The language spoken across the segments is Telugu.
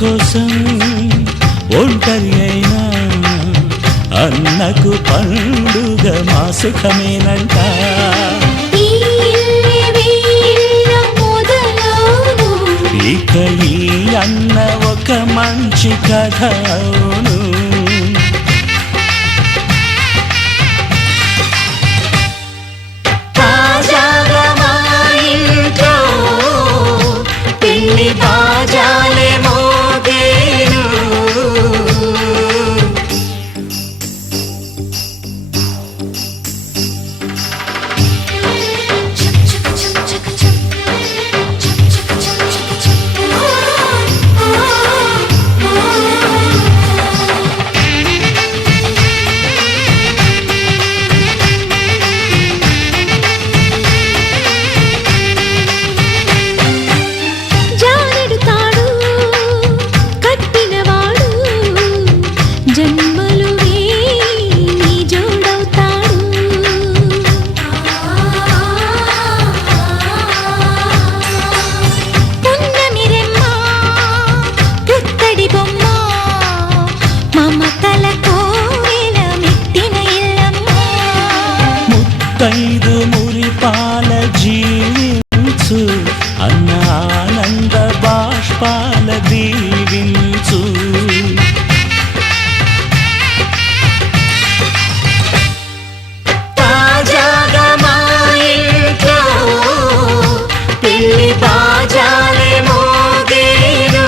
కోసం ఒంటరి అయినా అన్నకు పండుగ మా సుఖమేనంట. ఇక ఈ అన్న ఒక మంచి కథ అవును. తాజాగా మా ఇంట్లో పెళ్లి బాజాలే మోగేను. ముత్తైదు మురిపాల జీవించు అన్న ఆనంద బాష్పాల దీవించు. తాజాగా మా ఇంట్లో పెళ్లి బాజాలే మోగేను.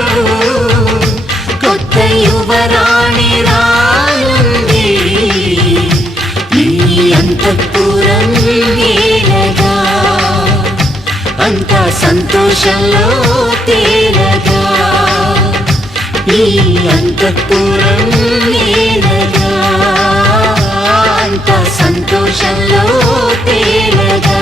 కొత్త యువరాణి రానుంది అంతఃపురం ఏలగా. అంతా సంతోషంలో తేలగా. ఈ అంతఃపురం ఏలగా. అంతా సంతోషంలో తేలగా.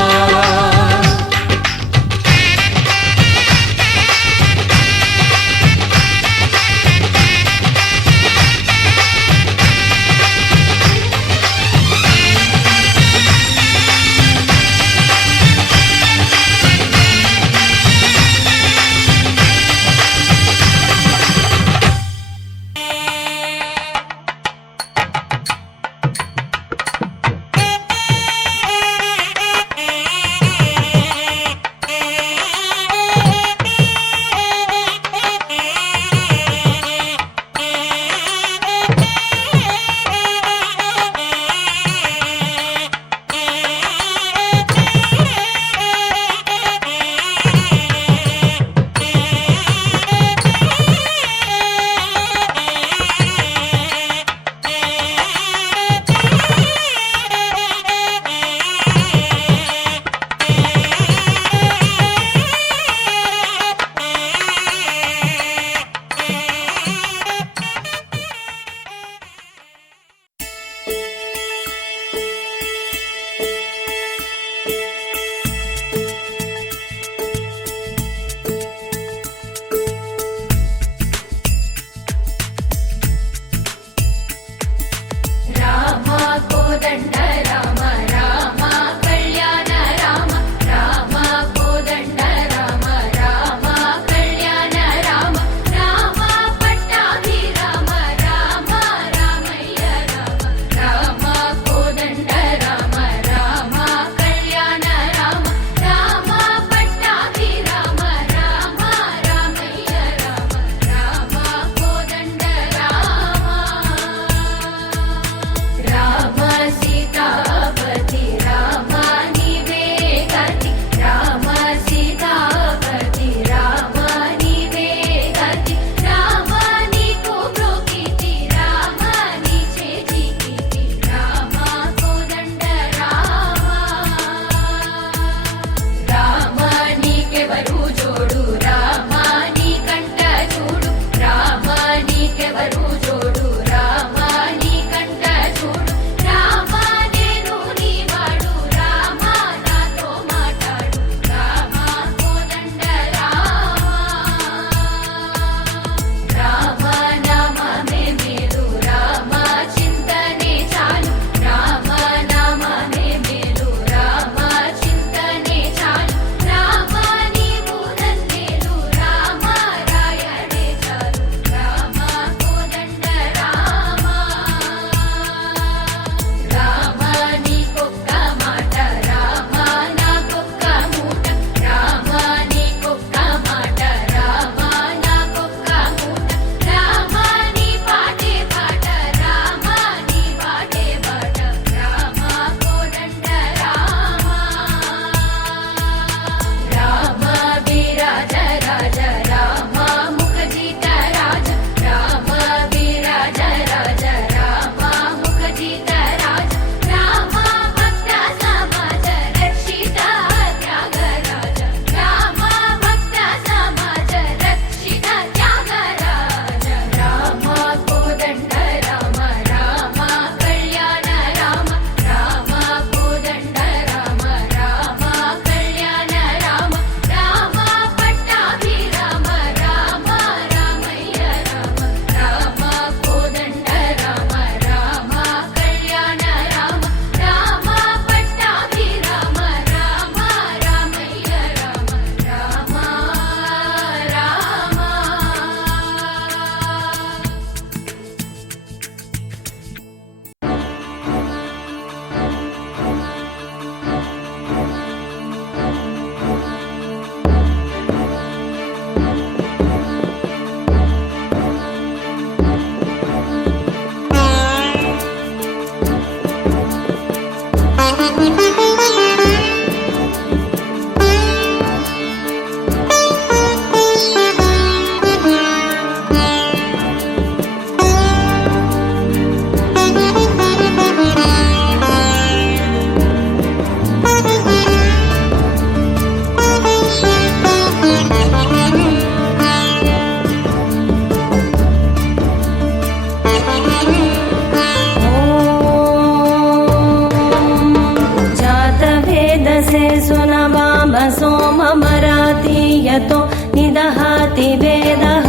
सोममराति यतो निदहाति वेदः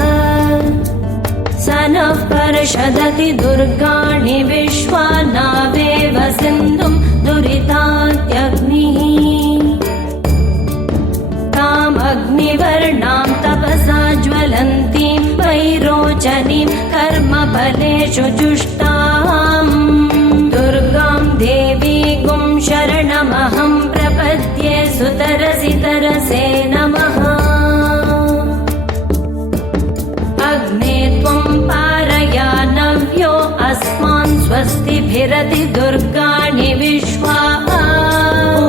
स नः पर्षदति दुर्गाणि विश्वा नावेव सिन्धुं दुरितात्यग्निः तामग्निवर्णां तपसा ज्वलन्तीं वैरोचनीं कर्मफलेषु जुष्टाम् दुर्गां देवीगुं शरणमहं प्रपद्ये सुतरसि तरसे नमः अग्ने त्वं पारयानव्यो अस्मान् स्वस्तिभिरति दुर्गाणि विश्वा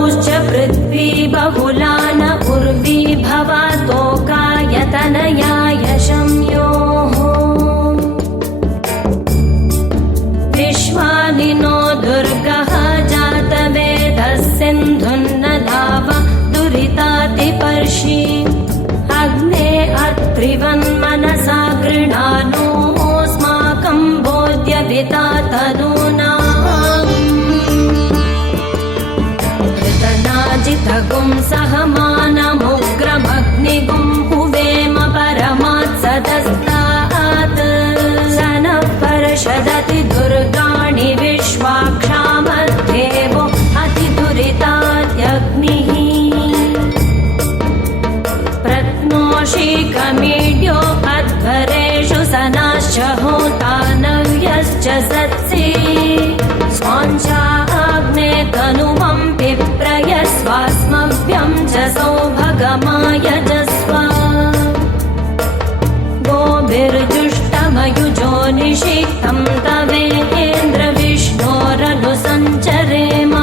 ऊश्च पृथ्वी बहुला न उर्वी भवातोकायतनयाय शम्योः विश्वानि नो दुर्गः जातवेदः सिन्धुन्नदाव दुरितातिपर्षि अग्ने अत्रिवन्मनसा गृणानोऽस्माकं बोध्यविता तनूनाम् ऋतनाजितगुं सहमानमुग्रमग्निगुं हुवेम परमात्सदस्तात् स नः पर्षदति दुर्गाणि विश्वाक्षामध्येवो अतिदुरितात्यग्निः प्रत्नोषीकमीड्यो अध्वरेषु सनाश्च होतानव्यश्च सत्सि स्वाञ्चाग्ने तनुमं पिप्रयस्वास्मभ्यं च सौभगमायजस्व गोभिर्जुष्टमयुजो निषिक्तं तवेन्द्रविष्णोरनुसञ्चरेम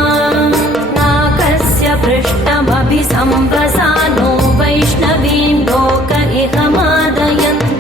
नाकस्य पृष्ठमभिसंवसानो वैष्णवीं लोक इह मादयन्ताम्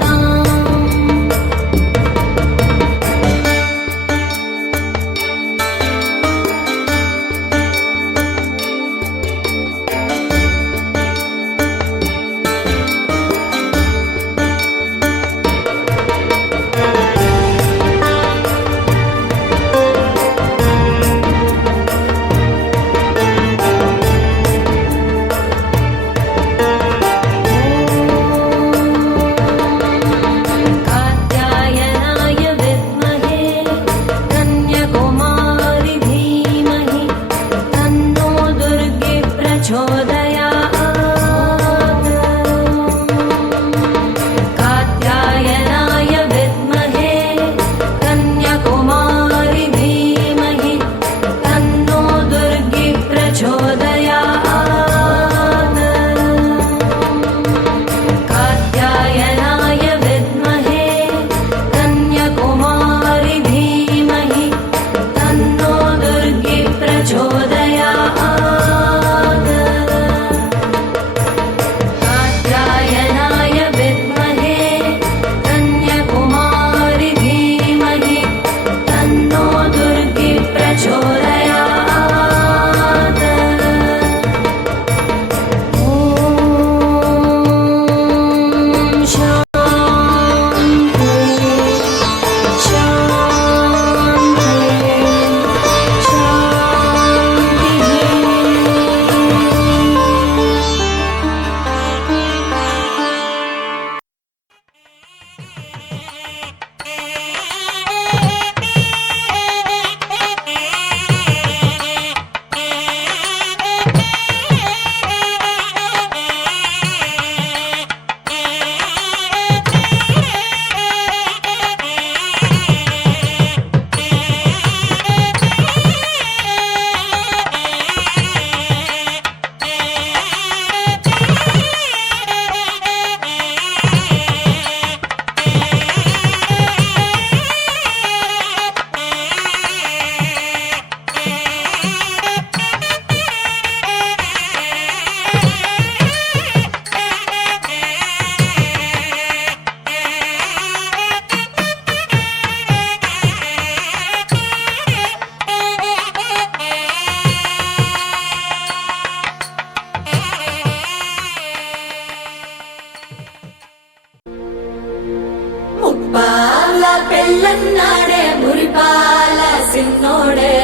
പെല്ലന്നാടെ മുറിപാല സിന്നോടെ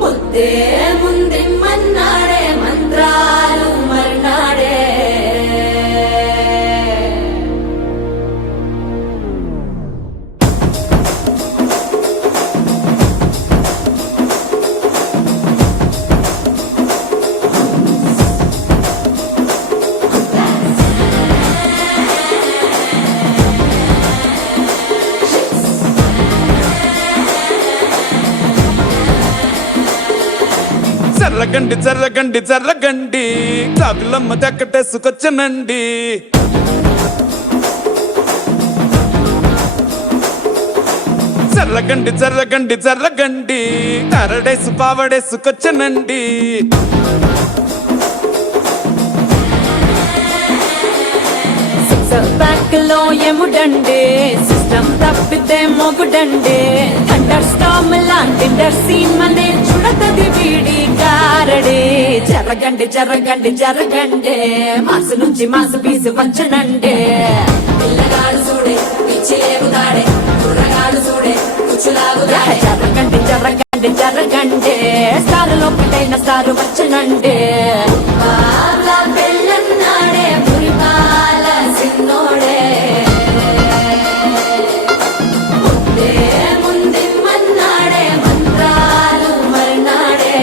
മുത്തേ മുന്തിൻ മന്ന జర్రగండి జర్రగండి జర్రగండి కాకులమ్మ దక్కటేసుకొచ్చనండి జర్రగండి జర్రగండి జర్రగండి కరడేసు పావడేసుకొచ్చనండి బ్యాక్ లో ఎముడండే సిస్టమ్ తప్పితే మొగుడండే థండర్ స్టామ్ లాంటి సీమనే చూడతది వీడి గారడే జరగండి జరగండి జరగండే మాసు నుంచి మాసు పీసు వచ్చనండే పిల్లగాడు చూడే పిచ్చేగుదాడే కుర్రగాడు చూడే కుచ్చులాగుదాడే జరగండి జరగండి జరగండే స్టార్ లోపటైన స్టార్ వచ్చనండే పెళ్ళన్నాడే మురిపాల సిన్నోడే ముందే మన్నాడే మంత్రాలు మర్నాడే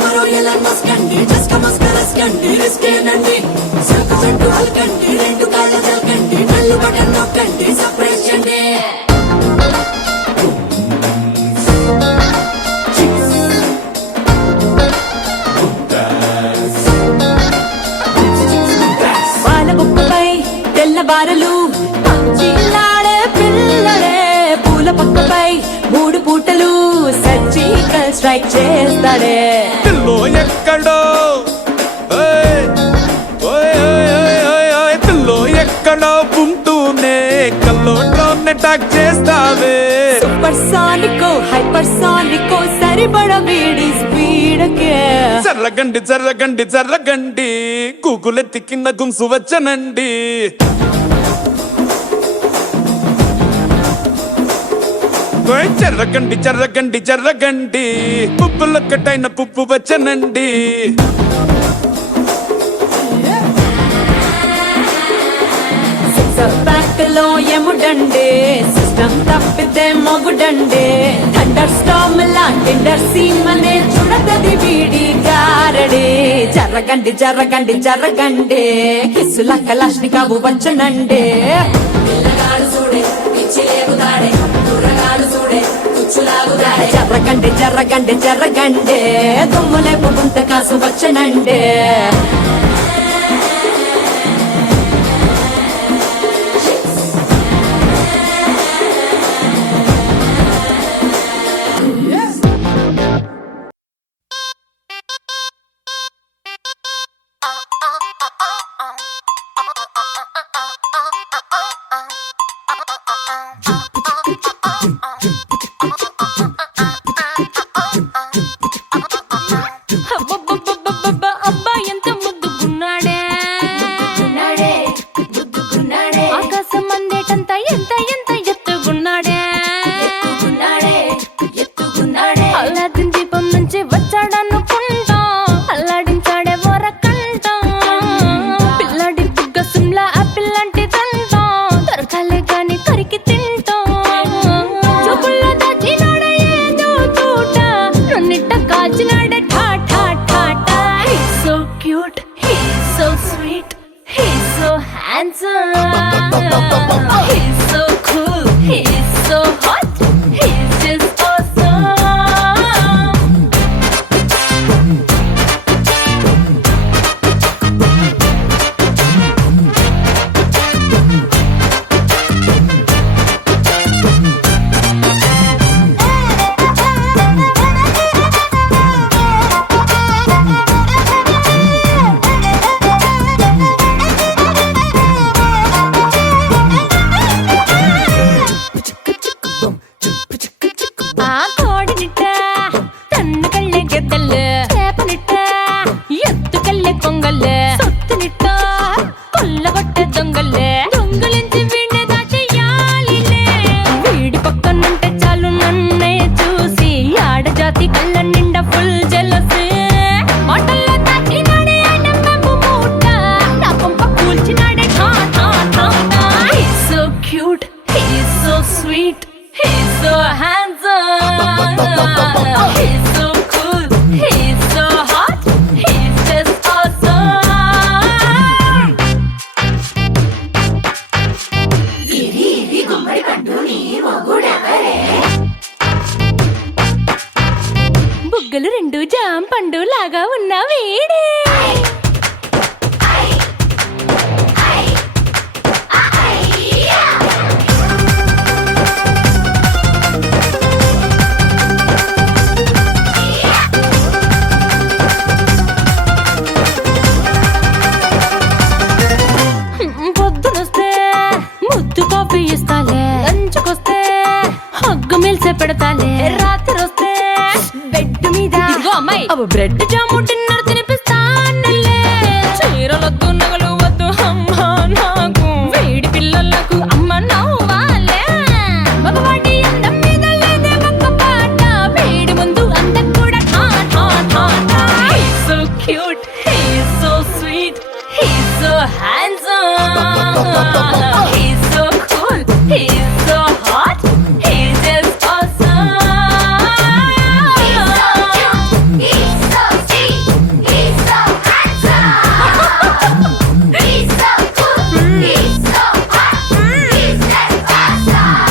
మరో ఎలా మస్కండి జస్క మస్కరస్కండి రిస్కేనండి సరుకు చెట్టు అల్కండి రెండు కాళ్ళ జల్కండి కళ్ళు బటన్ నొక్కండి సర్ప్రైజ్ చండి వాళ్ళ బుక్కపై తెల్లబారలు చిల్లాడే పిల్లడే పూల పక్కపై మూడు పూటలు సర్జికల్ స్ట్రైక్ చేస్తాడే పిల్లో ఎక్కడో పిల్లో ఎక్కడో ఉంటూనే కల్లోనే టాక్ చేస్తావే సూపర్ సానికో హైపర్ సానికో సరిపడ వీడి స్పీడ్కే జర్రగండి జర్రగండి జర్రగండి గూగులెత్తి కింద గుంసు వచ్చనండి జర్రగండి జర్రగండి జర్రగండి పుప్పులొక్కటైన పుప్పు వచ్చనండి బ్యాక్ లో ఎముడండే సిస్టమ్ తప్పితే మొగుడండే థండర్ స్టామ్ లాంటి సీమనే చూడతది వీడి గారడే జరగండి జరగండి జరగండి కిస్సుల కలాష్ని కావు వచ్చనండే పిల్లగాడు చూడే పిచ్చిలేగుదాడే కుర్రగాడు చూడే కుచ్చులాగుదాడే జరగండి జరగండి జరగండి దుమ్ములేపు గుంత కాసు వచ్చనండే అబ్బా ఎంత ముద్దుకున్నాడే ఆకాశం అందేటంత ఎంత ఎంత ఎత్తుకున్నాడే అల్లాదిన్ దీపం నుంచి వచ్చాడనుకుంటా అల్లాడించాడే వరకంట పిల్లాడి బుగ్గ సిమ్లా ఆపిల్ లాంటి దంట దొరకాలే గాని కరికి తింటా చూపుల్లో దాచినాడే ఏదో తోట నన్నిట్ట కాల్చినాడే ఠా ఠా ఠా ఠా He's so cute, he's so sweet, he's so handsome, he's so cool, he's so hot, he's just awesome. Bread jam dinner తినిపిస్తానులే చీరలొద్దు నగలు వద్దు అమ్మా నాకు వేడి పిల్లలకు అమ్మ నవ్వాలే మగవాడి అందం మీద లేదే ఒక్క పాట వేడి ముందు అందం కూడా ఠా ఠా ఠా ఠా He's so cute, he's so sweet, he's so handsome, he's so cool, he's so hot, he's just awesome. He's so cute, he's so sweet, he's so handsome. He's so cool, he's so hot, he's just awesome.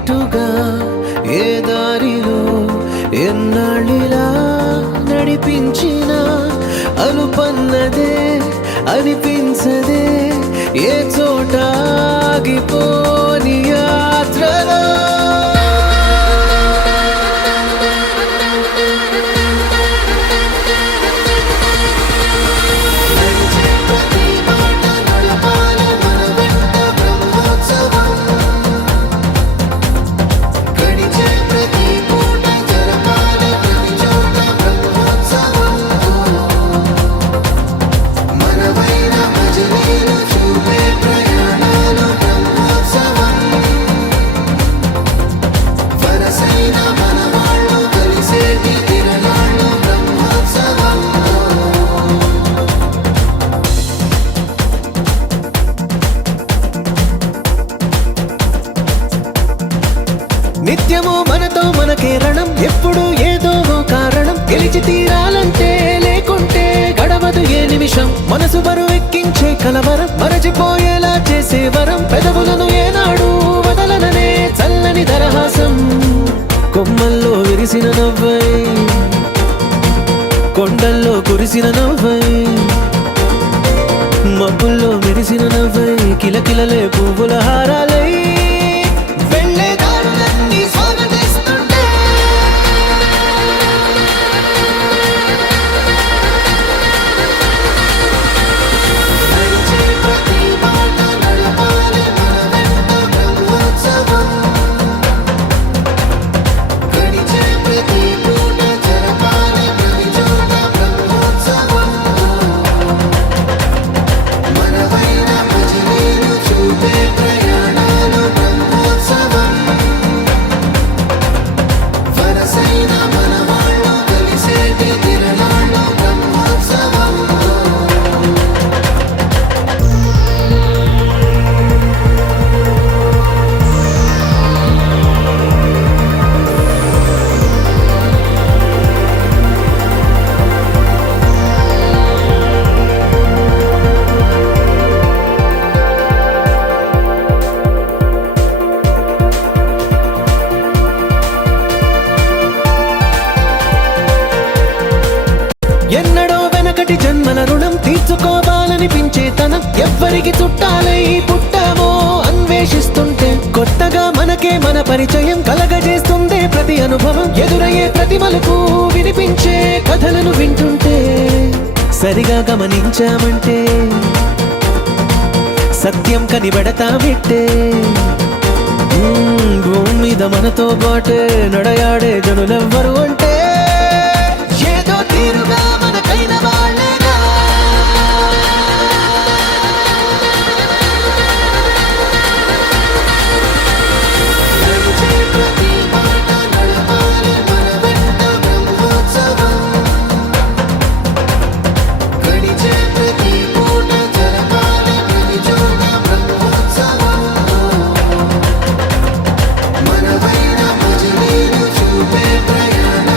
ఏటుగా ఏ దారిలో ఎన్నాళ్ళిలా నడిపించిన అలుపన్నదే అనిపించదే ఏ చోట ఆగిపోని యాత్రలో నిత్యము మనతో మనకే రణం ఎప్పుడు ఏదో ఓ కారణం గెలిచి తీరాలంటే లేకుంటే గడవదు ఏ నిమిషం మనసు బరువు ఎక్కించే కలవరం మరచిపోయేలా చేసే వరం పెదవులను ఏనాడు వదలననే చల్లని దరహాసం కొమ్మల్లో విరిసిన నవ్వై కొండల్లో కురిసిన నవ్వై మబ్బుల్లో మెరిసిన నవ్వై కిలకిలలే పువ్వుల హారాలై ఎన్నడో వెనకటి జన్మల రుణం తీర్చుకోవాలనిపించే తనం ఎవ్వరికి చుట్టాలై పుట్టామో అన్వేషిస్తుంటే కొత్తగా మనకే మన పరిచయం కలగజేస్తుందే ప్రతి అనుభవం ఎదురయ్యే ప్రతి మలుపు వినిపించే కథలను వింటుంటే సరిగా గమనించామంటే సత్యం కనిపెడతామిట్టే భూమి మీద మనతో పాటే నడయాడే జనులెవ్వరు అంటే ఏదో తీరుగా మనకైన వాళ్ళేగా మనవైన మజిలీలు చూపే ప్రయాణ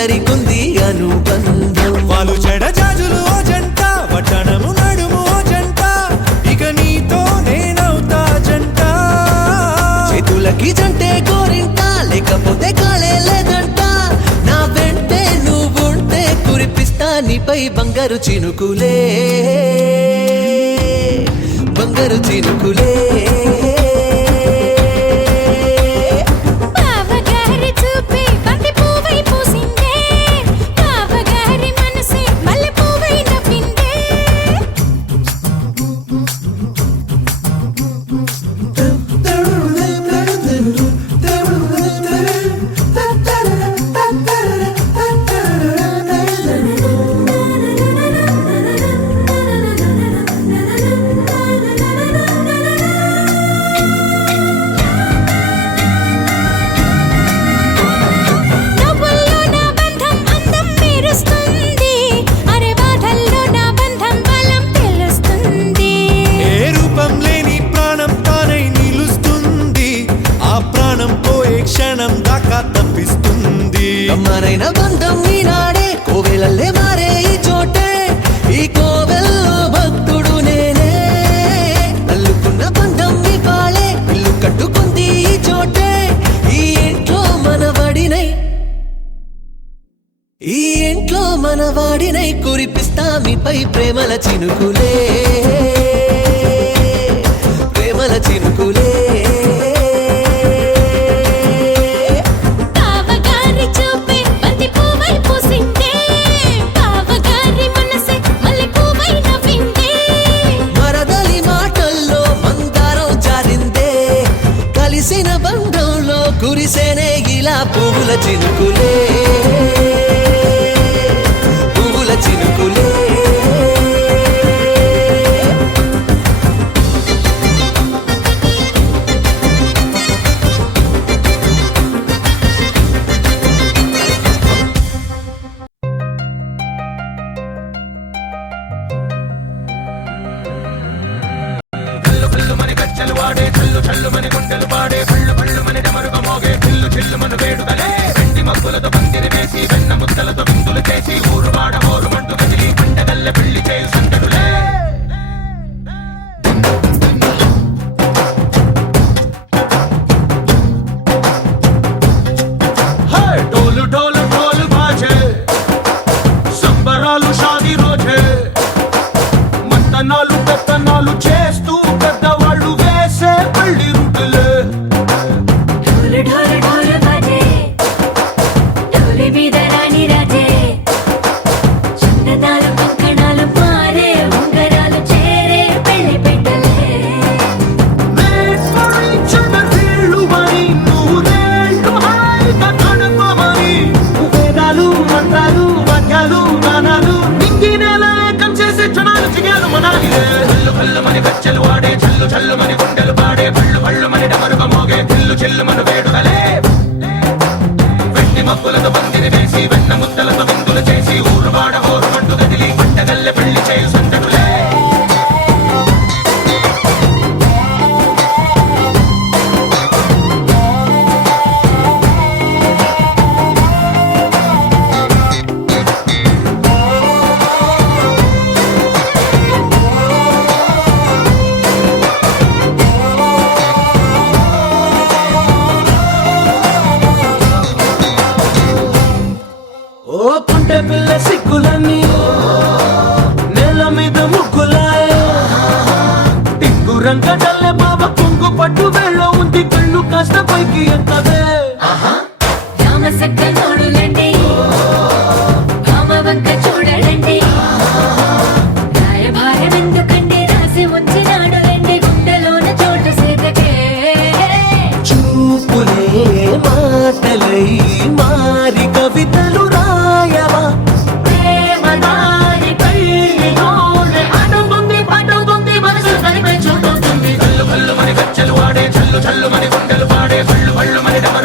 అల్లరికుంది అనుబంధం. వాళ్ళు చెడజాజులు ఓ జంట, వడ్డనము నడుము ఓ జంట, ఇక నీతో నేనవుతా జంట. చేతులకి జంటే గోరింట, లేకపోతే కాలే లేదంట. నా వెంటే నువ్వుంటే కురిపిస్తా నీపై బంగారు చినుకులే, బంగారు చినుకులే. బావగారి చూపే బంతి పువ్వై పూసిందే, బావగారి మనసే మల్లె పువ్వై నవ్విందే. నవ్వుల్లో నా బంధం అందం మెరుస్తుంది, అరే బాధల్లో నా బంధం బలం తెలుస్తుంది. ఏ రూపం లేని ప్రాణం తానై నిలుస్తుంది, ఆ ప్రాణం పోయే క్షణం దాకా తప్పిస్తుంది. అమ్మనైన బంధం ఈనాడే కోవెలల్లే మారే ఈ చోటే, ఈ కోవెల్లో భక్తుడు నేనే. అల్లుకున్న బంధం ఈ పాళే, ఇల్లు కట్టుకుంది ఈ చోటే. ఈ ఇంట్లో మనవాడినై, ఈ ఇంట్లో మనవాడినై కురిపిస్తా మీపై ప్రేమల చినుకులే, ప్రేమల చినుకులే. బావగారి చూపే బంతి పువ్వై పూసిందే, బావగారి మనసే మల్లె పువ్వై నవ్విందే. మరదలి మాటల్లో మందారం జారిందే, కలిసిన బంధంలో కురిసేనే ఇలా పువ్వుల చినుకులే, పువ్వుల చినుకులే. డోలు డోలు డోలు బాజే, సంబరాలు షాదీ రోజే, మంతనాలు పెత్తనాలు చేస్తూ పెద్దవాళ్ళు వేసే పెళ్లి రూటులే. ఢోలు ఢోలు ఢోలు బాజే, ఢోలి మీద రాణి రాజే, చిన్నదాలు కంకణాలు మారే, ఉంగరాలు చేరే పెళ్లి పెట్టలే. Made for each other వీళ్ళు మరి, నూరేళ్ళు హాయిగా గడపమని. వేదాలు మంత్రాలు వాక్యాలు గానాలు నింగి నేల ఏకం చేసే క్షణాలు చిగాలు మనాలిలే. కళ్ళు కళ్ళు మని గజ్జలు వాడే, చల్లు చల్లు మని గుండెలు పాడే, పళ్ళు పళ్ళు మని డమరుగ మోగే, చిల్లు చిల్లు మన వేడుకలే. వెండి మబ్బులతో పందిరి వేసి, వెన్న ముద్దలతో విందులు చేసి, ఊరు వాడ హోరు మంటు గదిలి, పంటగల్లె పెళ్లి చేయు సందడులే. ఓ పుంటె పిల్ల సిక్కులన్నీ నేల మీద ముగ్గులాయ, టింగు రంగడల్లె బాబ కొంగు పట్టు వెళ్ళ ఉంది, కళ్ళు కాస్త పైకి ఎక్కదే. రామసక్క నోడులండి, భామ వంక చూడడండి, రాయభారం ఎందుకండి రాసి ఉంచినాడు రండి, గుండెలోన చోటు సేదకే. చూపులే మాటలై మారి కవితలు రాయవా, ప్రేమ దారి పెళ్లిలోనే అడుగుంది పడుతుంది, మనసు కలిపే చోటుంది. కళ్ళు కళ్ళు మని గజ్జలు వాడే, చల్లు చల్లు మని గుండెలు పాడే, పళ్ళు పళ్ళు మని డమ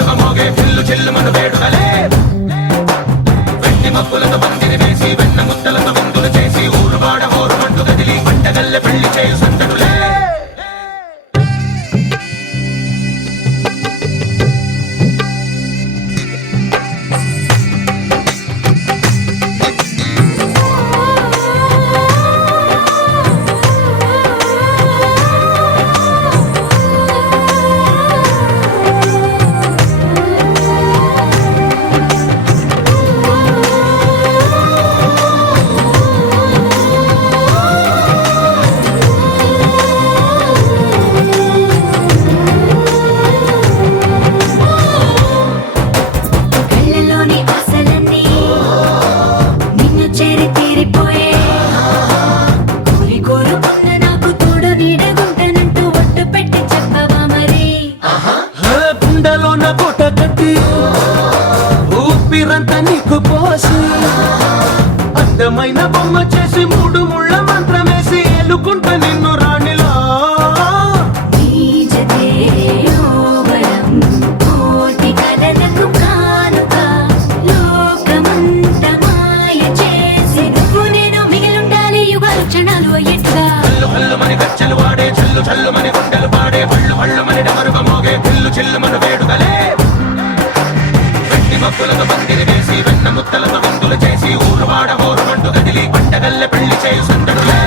అందమైన బొమ్మ చేసి మూడు ముళ్ళ మంత్రమేసి ఎలుకుంట నిన్ను రాణిలా నీజతే యోవరం కోటి కలలకు కానుక లోకమంత మాయ చేసి నువ్వు నేను మిగిలుండాలి యుగాలు క్షణాలు అయ్యేట్టుగా హల్లు హల్లు మని గచ్చలు వాడే చల్లు చల్లు మని గుండెలు పాడే పళ్ళు పళ్ళు మని డమరుగ మోగే పిల్లు చిల్లు మన వేడుకలే వెండి మబ్బులతో పందిరి వేసి వెన్న ముత్తలతో గంతులు చేసి ఊరు వాడ హోరు మంటు కదిలి పంటగల్లె పెళ్లి చేయు సందడులే